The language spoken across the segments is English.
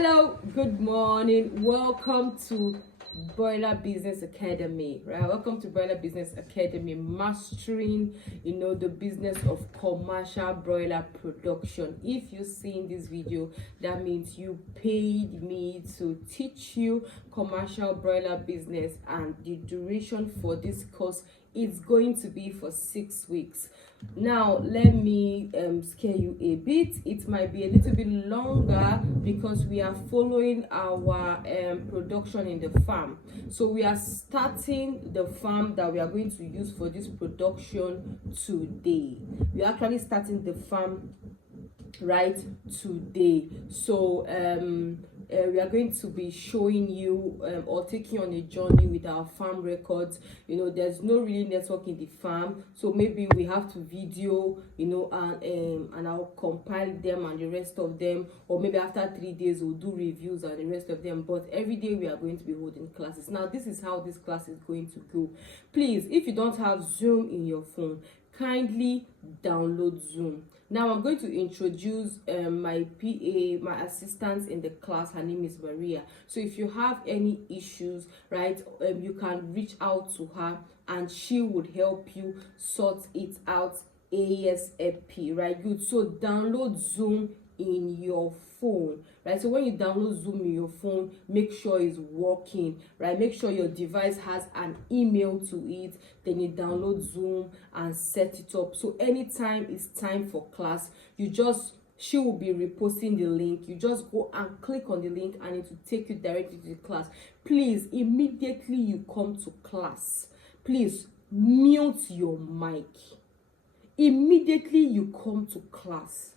Hello, good morning. Welcome to Broiler Business Academy. Right? Welcome to Broiler Business Academy, mastering, the business of commercial broiler production. If you're seeing this video, that means you paid me to teach you commercial broiler business, and the duration for this course is going to be for 6 weeks. Now let me scare you a bit. It might be a little bit longer because we are following our production in the farm. So we are starting the farm that we are going to use for this production today. We are actually starting the farm right today. So we are going to be showing you or taking you on a journey with our farm records. There's no really network in the farm, so maybe we have to video, and I'll compile them and the rest of them, or maybe after 3 days we'll do reviews and the rest of them. But every day we are going to be holding classes. Now this is how this class is going to go. Please, if you don't have Zoom in your phone, kindly download Zoom. Now I'm going to introduce my PA, my assistant in the class. Her name is Maria. So if you have any issues, right, you can reach out to her and she would help you sort it out ASAP, right? Good. So download Zoom in your phone, right? So when you download Zoom in your phone, make sure it's working, right? Make sure your device has an email to it. Then you download Zoom and set it up. So anytime it's time for class, she will be reposting the link. You just go and click on the link and it will take you directly to the class. Please, immediately you come to class, please mute your mic. Immediately you come to class,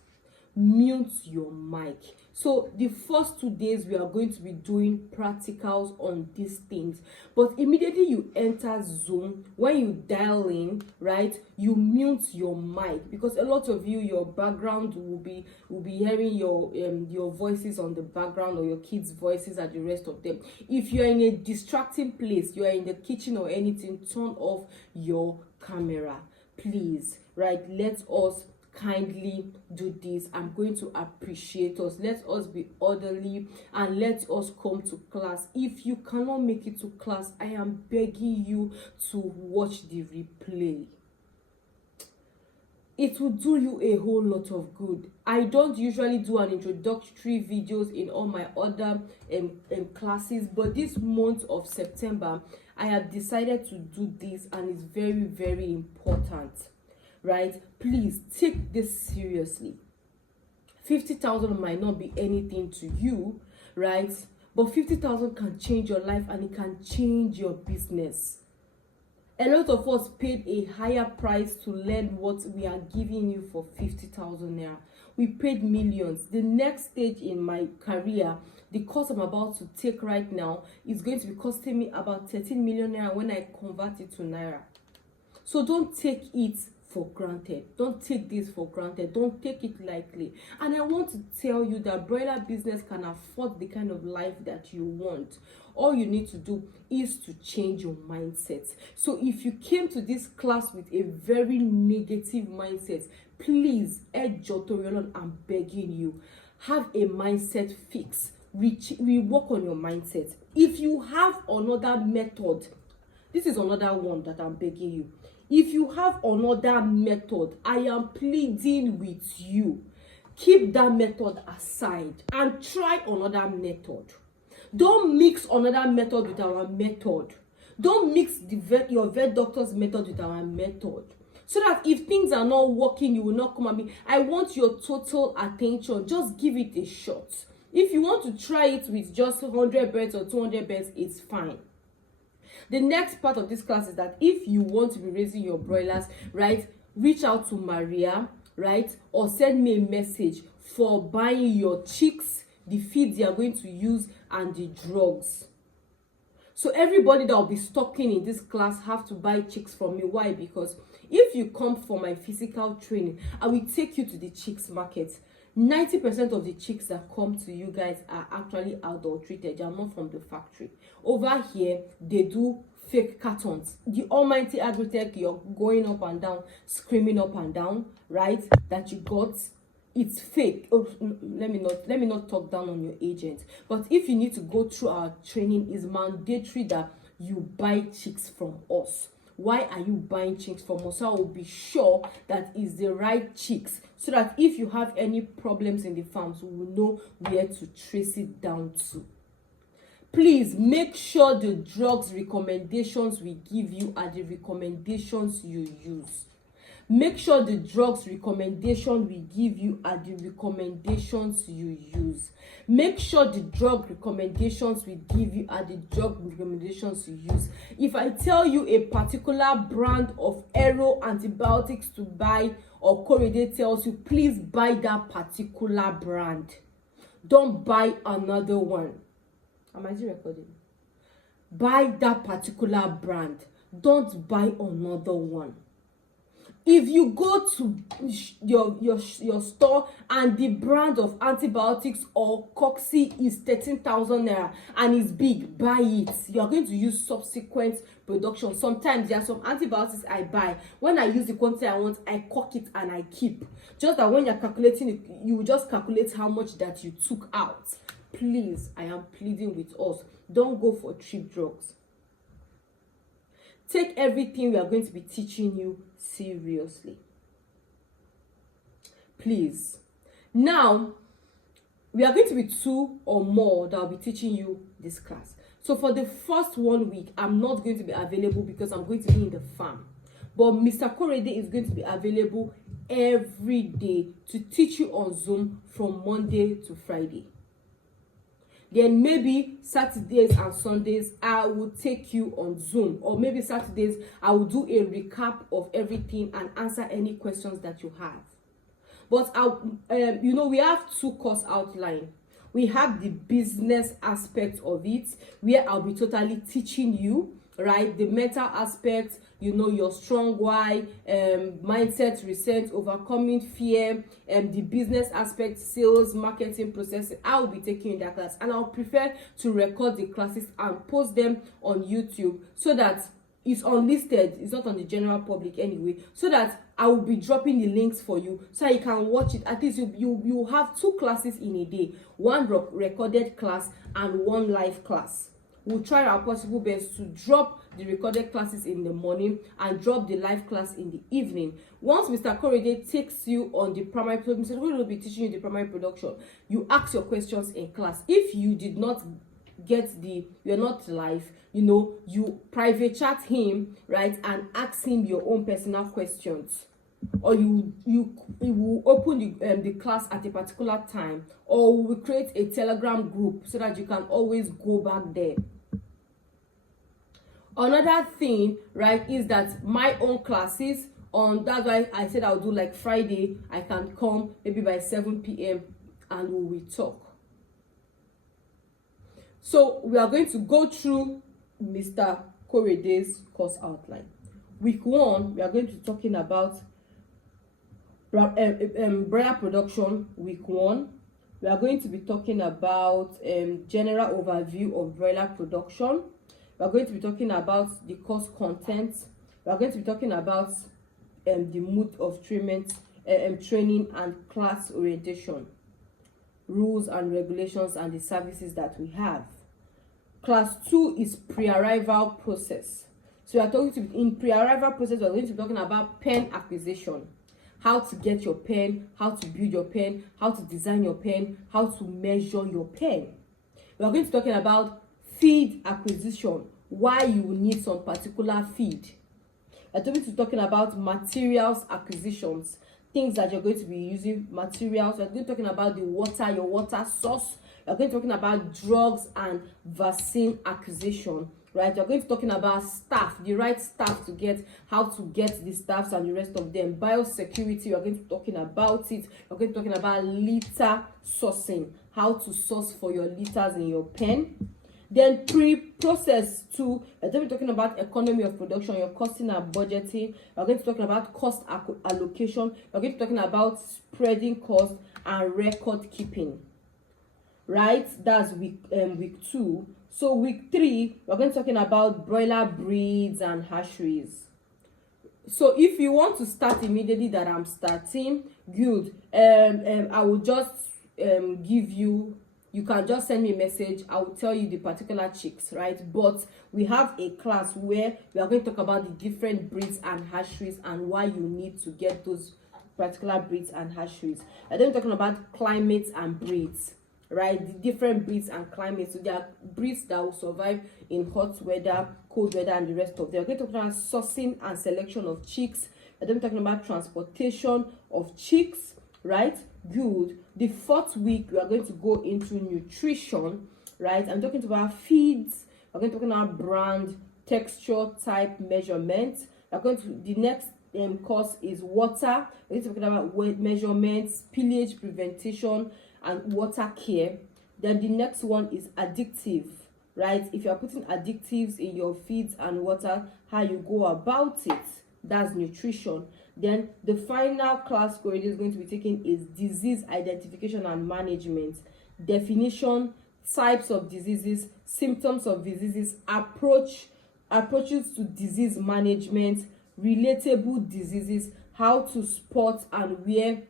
mute your mic. So the first 2 days we are going to be doing practicals on these things, but immediately you enter Zoom, when you dial in, right, you mute your mic, because a lot of you, your background will be hearing your voices on the background, or your kids' voices and the rest of them. If you're in a distracting place, you are in the kitchen or anything, turn off your camera, please. Right, let us kindly do this. I'm going to appreciate us. Let us be orderly and let us come to class. If you cannot make it to class, I am begging you to watch the replay. It will do you a whole lot of good. I don't usually do an introductory videos in all my other classes, but this month of September I have decided to do this, and it's very, very important. Right? Please take this seriously. 50,000 might not be anything to you, right? But 50,000 can change your life, and it can change your business. A lot of us paid a higher price to learn what we are giving you for 50,000 naira. We paid millions. The next stage in my career, the course I'm about to take right now, is going to be costing me about 13 million naira when I convert it to naira. So don't take it for granted. Don't take this for granted. Don't take it lightly. And I want to tell you that broiler business can afford the kind of life that you want. All you need to do is to change your mindset. So if you came to this class with a very negative mindset, please, I'm begging you, have a mindset fix. We work on your mindset. If you have another method, this is another one that I'm begging you. If you have another method, I am pleading with you, keep that method aside and try another method. Don't mix another method with our method. Don't mix your vet doctor's method with our method. So that if things are not working, you will not come at me. I want your total attention. Just give it a shot. If you want to try it with just 100 birds or 200 birds, it's fine. The next part of this class is that if you want to be raising your broilers, right, reach out to Maria, right, or send me a message for buying your chicks, the feeds you are going to use, and the drugs. So everybody that will be stocking in this class have to buy chicks from me. Why? Because if you come for my physical training, I will take you to the chicks market. 90% of the chicks that come to you guys are actually adulterated. They are not from the factory. Over here, they do fake cartons. The almighty agritech, you're going up and down, screaming up and down, right? That you got it's fake. Oh, let me not talk down on your agent, but if you need to go through our training, it's mandatory that you buy chicks from us. Why are you buying chicks from us? So I will be sure that it's the right chicks, so that if you have any problems in the farms, we will know where to trace it down to. Please make sure the drugs recommendations we give you are the recommendations you use. Make sure the drugs recommendation we give you are the recommendations you use. Make sure the drug recommendations we give you are the drug recommendations you use. If I tell you a particular brand of arrow antibiotics to buy, or Korede tells you, please buy that particular brand. Don't buy another one. Am I still recording? Buy that particular brand. Don't buy another one. If you go to your store and the brand of antibiotics or Coxy is 13,000 naira and it's big, buy it. You are going to use subsequent production. Sometimes there are some antibiotics I buy. When I use the quantity I want, I cock it and I keep. Just that when you're calculating it, you will just calculate how much that you took out. Please, I am pleading with us. Don't go for cheap drugs. Take everything we are going to be teaching you seriously. Please. Now, we are going to be 2 or more that will be teaching you this class. So for the first 1 week, I'm not going to be available because I'm going to be in the farm. But Mr. Korede is going to be available every day to teach you on Zoom from Monday to Friday. Then maybe Saturdays and Sundays, I will take you on Zoom. Or maybe Saturdays, I will do a recap of everything and answer any questions that you have. But, we have 2 course outline. We have the business aspect of it, where I'll be totally teaching you, right? The mental aspect, your strong why, mindset, reset, overcoming fear, the business aspect, sales, marketing, processing. I will be taking in that class, and I'll prefer to record the classes and post them on YouTube so that it's unlisted. It's not on the general public anyway, so that I will be dropping the links for you so you can watch it. At least you have 2 classes in a day, 1 recorded class and 1 live class. We'll try our possible best to drop the recorded classes in the morning and drop the live class in the evening. Once Mr. Korede takes you on the primary production, Mr. Korede will be teaching you the primary production. You ask your questions in class. If you did not you're not live, you private chat him, right, and ask him your own personal questions. Or you will open the class at a particular time, or we will create a Telegram group so that you can always go back there. Another thing, right, is that my own classes that's why I said I'll do like Friday. I can come maybe by 7 p.m. and we will talk. So we are going to go through Mr. Korede's course outline. Week 1, we are going to be talking about broiler production. Week 1, we are going to be talking about general overview of broiler production. We are going to be talking about the course content. We are going to be talking about the mode of training and class orientation, rules and regulations, and the services that we have. Class 2 is pre-arrival process. So we are talking in pre-arrival process, we are going to be talking about pen acquisition. How to get your pen, how to build your pen, how to design your pen, how to measure your pen. We are going to be talking about feed acquisition, why you will need some particular feed. We are going to be talking about materials acquisitions, things that you're going to be using, materials. We are going to be talking about the water, your water source. We are going to be talking about drugs and vaccine acquisition. Right, you're going to be talking about staff, the right staff to get, how to get the staffs and the rest of them. Biosecurity, you're going to be talking about it. You're going to be talking about litter sourcing, how to source for your litters in your pen. Then pre-process 2, you're going to be talking about economy of production, your costing and budgeting. You're going to be talking about cost allocation. You're going to be talking about spreading cost and record keeping. Right, that's week 2. So week 3, we're going to be talking about broiler breeds and hatcheries. So if you want to start immediately that I'm starting, good. I will just give you, you can just send me a message. I will tell you the particular chicks, right? But we have a class where we are going to talk about the different breeds and hatcheries and why you need to get those particular breeds and hatcheries. And then we're talking about climates and breeds, right? The different breeds and climates. So there are breeds that will survive in hot weather, cold weather, and the rest of them. We're going to talk about sourcing and selection of chicks. And then we're talking about transportation of chicks, right? Good. The fourth week we are going to go into nutrition, right? I'm talking about feeds. We're going to talk about brand, texture, type, measurement. We're going to, the next course is water. We're going to talk about weight measurements, spillage prevention, and water care. Then the next one is addictive, right? If you are putting additives in your feeds and water, how you go about it, that's nutrition. Then the final class Corey is going to be taking is disease identification and management, definition, types of diseases, symptoms of diseases, approaches to disease management, relatable diseases, how to spot and where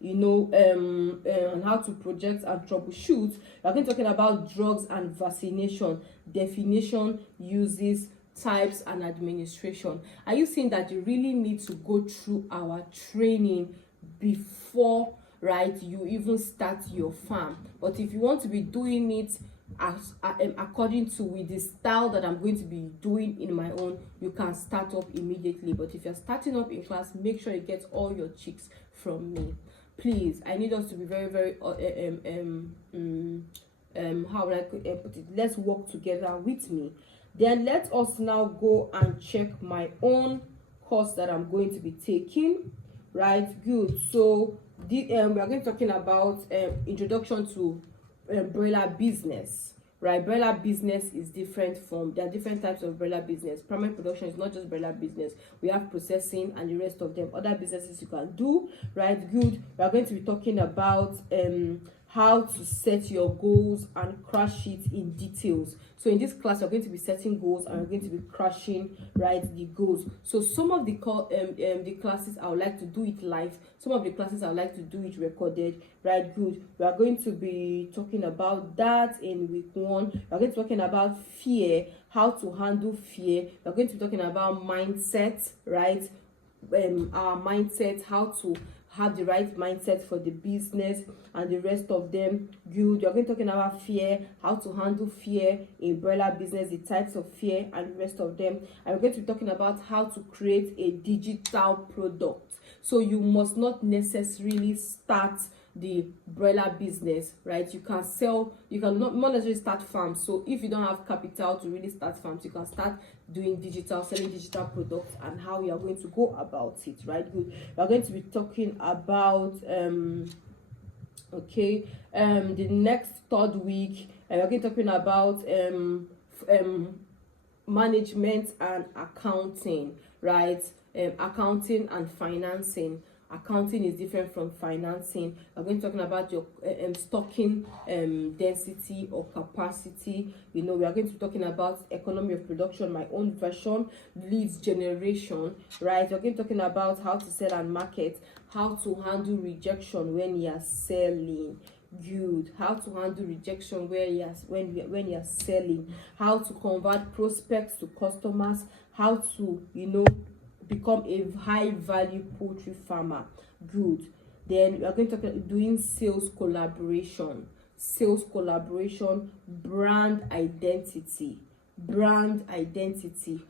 you know, and how to project and troubleshoot. We're going to be talking about drugs and vaccination, definition, uses, types, and administration. Are you seeing that you really need to go through our training before, right, you even start your farm? But if you want to be doing it as according to with the style that I'm going to be doing in my own, you can start up immediately. But if you're starting up in class, make sure you get all your chicks from me. Please, I need us to be very, very how would I put it? Let's work together with me. Then let us now go and check my own course that I'm going to be taking, right? Good. So we are going to be talking about introduction to broiler business, right? Broiler business is different from, there are different types of broiler business. Primary production is not just broiler business. We have processing and the rest of them, other businesses you can do, right? Good. We are going to be talking about how to set your goals and crash it in details. So in this class, we're going to be setting goals and we're going to be crashing, right, the goals. So some of the classes I would like to do it live. Some of the classes I would like to do it recorded, right? Good. We are going to be talking about that in week 1. We're going to be talking about fear, how to handle fear. We're going to be talking about mindset, right? Our mindset, how to have the right mindset for the business and the rest of them. Good. You're going to be talking about fear, how to handle fear in broiler business, the types of fear and the rest of them. And we're going to be talking about how to create a digital product. So you must not necessarily start the broiler business, right? You can sell, you can not necessarily start farms. So if you don't have capital to really start farms, you can start doing digital, selling digital products and how you are going to go about it, right? Good. We are going to be talking about the next third week, and we're going to be talking about management and accounting, right? Accounting and financing. Accounting is different from financing. We're going to be talking about your stocking density or capacity. You know, we are going to be talking about economy of production, my own version, leads generation, right? We're going to be talking about how to sell and market, how to handle rejection when you are selling. Good. How to handle rejection where when you're selling, how to convert prospects to customers, how to, you know, become a high value poultry farmer. Good. Then we are going to talk doing sales collaboration, brand identity,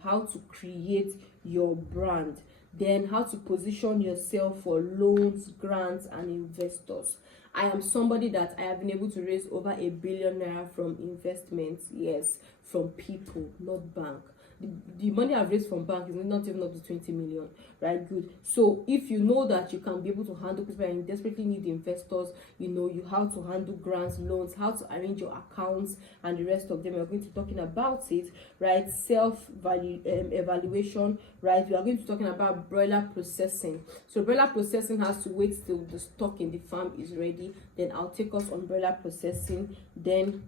how to create your brand. Then how to position yourself for loans, grants, and investors. I am somebody that I have been able to raise over R1 billion from investments, yes, from people, not bank. The money I've raised from bank is not even up to 20 million, right? Good. So if you know that you can be able to handle people and you desperately need investors, you know you how to handle grants, loans, how to arrange your accounts and the rest of them. We're going to be talking about it, right? Evaluation, right? We are going to be talking about broiler processing. So broiler processing has to wait till the stock in the farm is ready. Then I'll take us on broiler processing. Then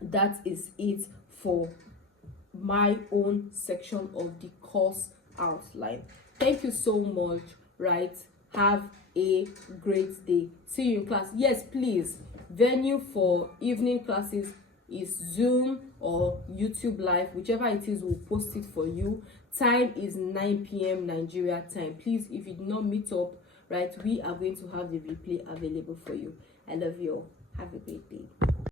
that is it for my own section of the course outline. Thank you so much, right? Have a great day. See you in class. Yes, please, venue for evening classes is Zoom or YouTube live, whichever it is, we'll post it for you. Time is 9 p.m. Nigeria time. Please, if you do not meet up, right, we are going to have the replay available for you. I love you all. Have a great day.